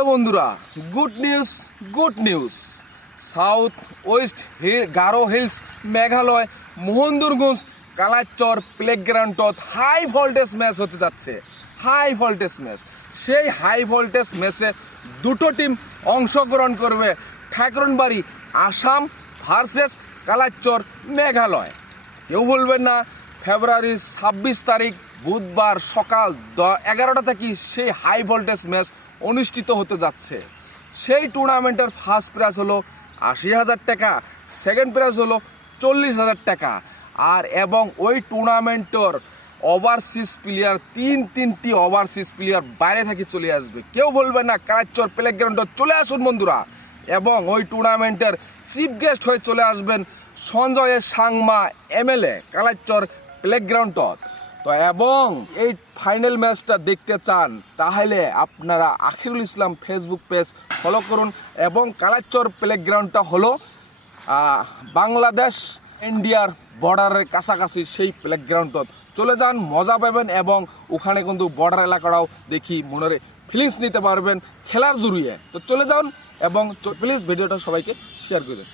Hello বন্ধুরা, good news. South west Garo hills Meghalaya Mohandurganj Kalachar প্লেগ্রাউন্ডত high voltage match হতে যাচ্ছে। হাই ভোল্টেজ ম্যাচ, সেই হাই ভোল্টেজ ম্যাচে দুটো টিম অংশগ্রহণ করবে। ঠাকুরনবাড়ি আসাম ভার্সেস কালাচর মেঘালয়। কেউ বলবেন না ফেব্রুয়ারির 26 তারিখ বুধবার সকাল 11টা থেকে সেই হাই ভোল্টেজ ম্যাচ অনুষ্ঠিত হতে যাচ্ছে। সেই টুর্নামেন্টের ফার্স্ট প্রাইজ হলো 80,000 টাকা, সেকেন্ড প্রাইজ হলো 40,000 টাকা। আর এবং ওই টুর্নামেন্টের ওভারসিজ প্লেয়ার তিনটি ওভারসিজ প্লেয়ার বাইরে থেকে চলে আসবে। কেউ বলবে না কালাচর প্লেগ্রাউন্ডে চলে আসুন বন্ধুরা। এবং ওই টুর্নামেন্টের চিফ গেস্ট হয়ে চলে আসবেন সঞ্জয় সাংমা এমএলএ কালাচর প্লেগ্রাউন্ডত। তো এবং এই ফাইনাল ম্যাচটা দেখতে চান তাহলে আপনারা আখিরুল ইসলাম ফেসবুক পেজ ফলো করুন। এবং কালাচর প্লেগ্রাউন্ডটা হলো বাংলাদেশ ইন্ডিয়ার বর্ডারের কাছাকাছি। সেই প্লেগ্রাউন্ডত চলে যান, মজা পাবেন এবং ওখানে কিন্তু বর্ডার এলাকাটাও দেখি মনের ফিলিংস নিতে পারবেন খেলার জড়িয়ে। তো চলে যান এবং প্লিজ ভিডিওটা সবাইকে শেয়ার করে দেন।